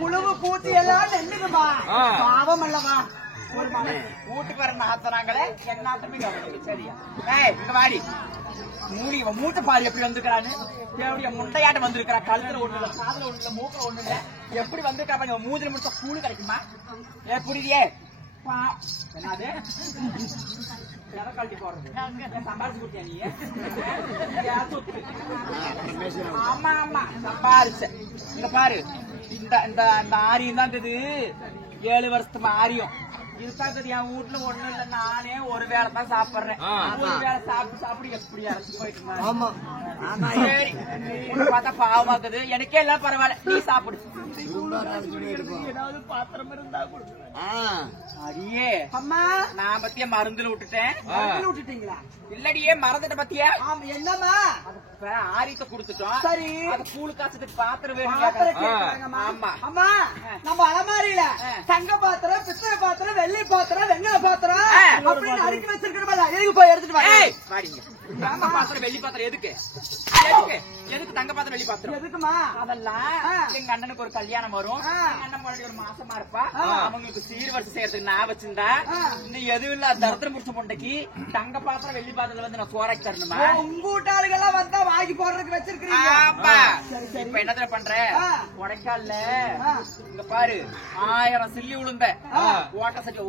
புழுவு பூச்சி எல்லாம் நின்றுமா பாவம் அல்லவா வீட்டுக்கு வர மாத்தனாங்களே என்னாட்டுமே கவனிக்க சரியா இங்க வாடி மூட்டை பாரு எப்படி வந்திருக்கான்னு தேவைய முண்டையாட்டம் வந்திருக்கிறா கழுத்துல ஒண்ணு இல்ல காதுல ஒண்ணு இல்ல மூக்கில ஒண்ணு இல்ல எப்படி வந்திருக்கா மூதிரி முடிச்சா கூலி கிடைக்குமா புரியுதே என்னது கழட்டி போடுறது சம்பாரிச்சு கொடுத்தியா நீ ஆமா ஆமா சம்பாரிச்ச இங்க பாரு இந்த ஆரியம் தான் இது 7 வருஷத்து ஆரியம் இதுதான் என் வீட்டுல ஒண்ணும் இல்ல நானே ஒரு வேலை தான் சாப்பிடுறேன் ஒரு வேலை சாப்பிட்டு எப்படி அரைச்சு போயிட்டு சரி பார்த்தா பாவமாக்குது எனக்கே எல்லாம் பரவாயில்ல நீ சாப்பிடு ஏதாவது பாத்திரம் இருந்தா அடியே அம்மா நான் பத்தியா மருந்துல விட்டுட்டீங்களா இல்லடியே மறந்துட்ட பத்தியா என்னமா ஆரியத்தை குடுத்துட்டோம் சரி அது கூழ் காய்ச்சதுக்கு பாத்திரம் வேணும் ஆமா அம்மா நம்ம அலமாரியில தங்க பாத்திரம் பித்தளை பாத்திரம் வெள்ளி பாத்திரம் வெங்கல பாத்திரம் அப்படின்னு அடுக்கி வச்சிருக்கிறோம் எதுக்கு போய் எடுத்துட்டு வாங்க தங்க பாத்திரம் வெள்ளி பாத்திரம் எதுக்கு தங்க பாத்திரம் வெள்ளி பாத்திரம் எதுக்குமா அதெல்லாம் எங்க அண்ணனுக்கு ஒரு கல்யாணம் வரும் அண்ணன் முன்னாடி ஒரு மாசமா இருப்பா அவங்களுக்கு சீர்வரிசை செய்யறதுக்கு நான் வச்சிருந்தா இன்னும் எதுவும் இல்ல தரத்திரம் முடிச்ச பொண்டைக்கு தங்க பாத்திரம் வெள்ளி பாத்திரத்துல வந்து நான் சோறாக்கி தரணுமா உங்க வீட்டாளுகெல்லாம் வந்தா வாங்கி போடுறதுக்கு வச்சிருக்கீங்க இப்ப என்ன பண்ற கொடைக்கால்ல இங்க பாரு 1000 சில்லி விழுந்த ஓட்ட சட்டி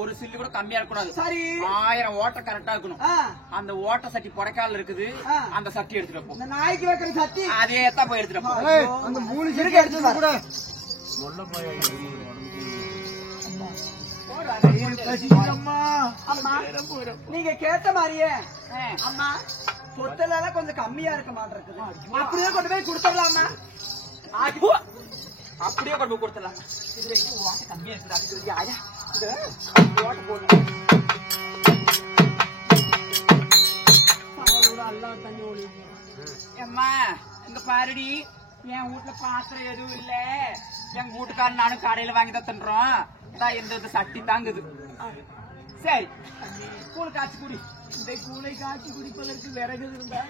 ஒரு சில்லி கூட கம்மியா இருக்கக்கூடாது 1000 ஓட்ட கரெக்டா இருக்கணும் அந்த ஓட்ட சட்டி கொடைக்கால இருக்குது அந்த சட்டி எடுத்துட்டு போ நாய்க்கு வைக்கிற சட்டி அதே தான் போய் எடுத்துட்டு போ அந்த 3 சில்லி எடுத்து கூட நீங்க கேட்ட மாதிரியே அம்மா சொத்தெல்லாம் கொஞ்சம் கம்மியா இருக்க மாட்டேன் அப்படியே கொண்டு போய் கொடுத்துடலாமா அப்படியே கொண்டு போய் கொடுத்துடலாம் இது ஓட்ட கம்மியா இருக்குது ஓட்ட போடணும் அம்மா இங்க பாருடி என் வீட்டுல பாத்திரம் எதுவும் இல்ல எங்க வீட்டுக்காரன் நானும் கடையில வாங்கி தான் தின்றோம் இந்த சட்டி தாங்குது சரி கூழ் காய்ச்சி குடி இந்த கூளை காய்ச்சி குடிப்பதற்கு விறகு இருந்தா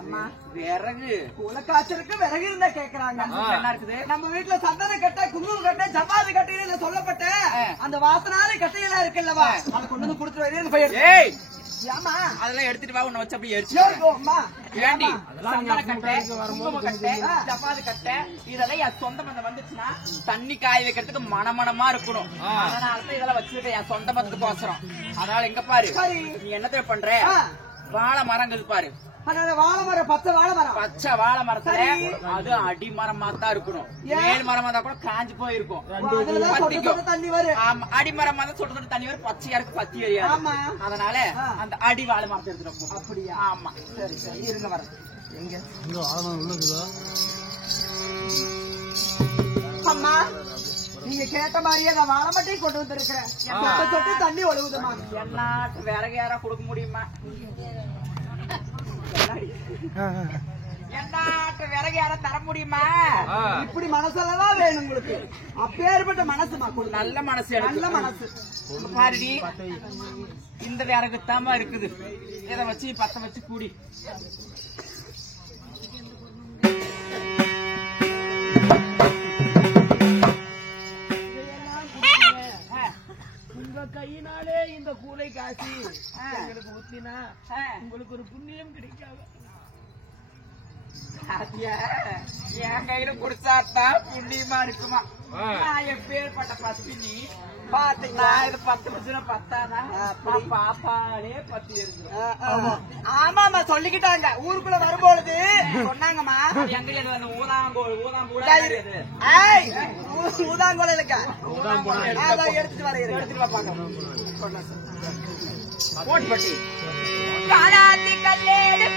அம்மா விறகு கூளை காய்ச்சலுக்கு விறகு இருந்தா கேக்குறாங்க என்ன இருக்குது நம்ம வீட்டுல சந்தன கட்டை குங்குமம் கட்டை ஜப்பாதி கட்டையில சொல்லப்பட்ட அந்த வாசனால கட்டையெல்லாம் இருக்குல்லவா அதை கொண்டு வந்து கொடுத்துட்டு போய் அதெல்லாம் எடுத்துட்டு வா உன்னை வச்சு அப்படி எரிச்சு சந்தன கட்டை குங்கும கட்டை ஜப்பாதி கட்டை இதெல்லாம் என் சொந்த பந்தம் வந்துச்சுன்னா தண்ணி காய வைக்கிறதுக்கு மனமனமா இருக்கணும் அதனாலதான் இதெல்லாம் வச்சிருக்க என் சொந்த பந்தத்துக்கு அவசரம் அதனால எங்க பாரு நீ என்னத்த பண்ற வாழை மரங்கள் பாரு வாழை மரம் பச்சை வாழை மரத்துல அது அடிமரமா தான் இருக்கணும் மேல் மரமா தான் கூட காஞ்சு போயிருக்கும் அடிமரமா தான் சொல்றது தண்ணி வரும் பச்சையா இருக்கு பத்தி எரியாது அதனால அந்த அடி வாழை மரத்தை எடுத்துட்டு அப்படியா ஆமா சரி சரி இருங்க வர அம்மா நீங்க கேட்ட மாதிரியே நான் வாழை மட்டையும் கொண்டு வந்திருக்கிறேன் சொட்டு தண்ணி ஒழுகுதுமா என்ன விறகு யாரா கொடுக்க முடியுமா என்னாட்டு விறகு யார தர முடியுமா இப்படி மனசெல்லாம் வேணும் உங்களுக்கு அப்பேற்பட்ட மனசுமா நல்ல மனசு நல்ல மனசு பாருடி இந்த விறகுத்தாமா இருக்குது இதை வச்சு பத்த வச்சு கூடி உங்க கையினாலே இந்த கூலை காசி உங்களுக்கு ஊத்தினா உங்களுக்கு ஒரு புண்ணியம் கிடைக்காது என் கையில குடிச்சாத்தான் புண்ணியமா இருக்குமா நான் எப்பேற்பட்ட பத்தினி பாத்தீங்களா இது 10 நிமிஷம் பத்தானா பாப்பாலே பத்தி இருக்கு ஆமா சொல்லிக்கிட்டாங்க ஊருக்குள்ள வரும்பொழுது சொன்னாங்கம்மா எங்க ஊதாங்கோல இருக்கா எடுத்துட்டு வர எடுத்துட்டு வா பாக்க போட்டு காலாத்தி கல்லேடு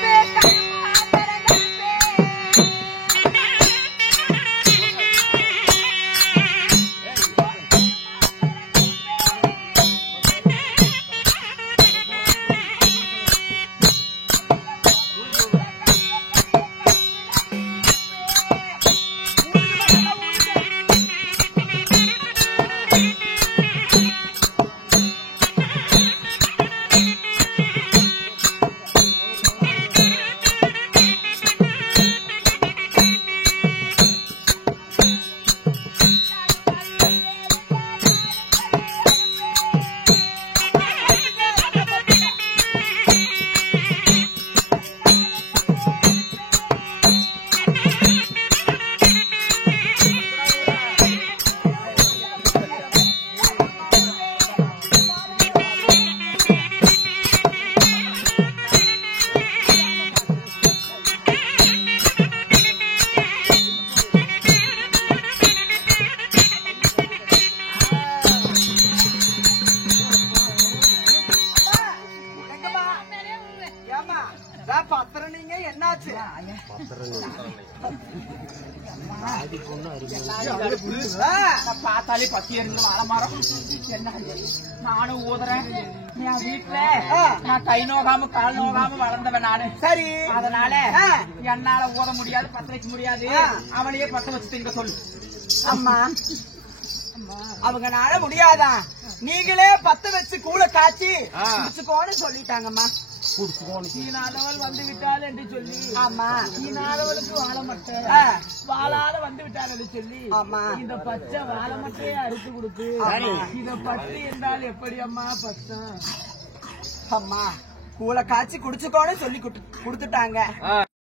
பார்த்தாலே பத்தி இருந்து வாழை மரம் என்ன நானும் ஊதுறேன் என் வீட்டுல நான் கை நோகாம கால் நோகாம வளர்ந்தவன் நானு. சரி, அதனால என்னால ஊத முடியாது, பத்த வைக்க முடியாது. அவனையே பத்த வச்சு திங்க சொல்லு. அம்மா அவங்கனால முடியாதா? நீங்களே பத்த வச்சு கூழ காய்ச்சி குடிச்சுக்கோன்னு சொல்லிட்டாங்கம்மா. சீனாதவள் வந்து விட்டாள் என்று சொல்லி, ஆமா, சீனாதவளுக்கு வாழை மட்டை வாழாத வந்து விட்டாள் என்று சொல்லி, ஆமா, இந்த பச்சை வாழை மட்டையை அறுத்து கொடுத்து இத பட்டு என்றால் எப்படி அம்மா பத்தம்? அம்மா கூழ காய்ச்சி குடிச்சுக்கோன்னு சொல்லி குடுத்துட்டாங்க.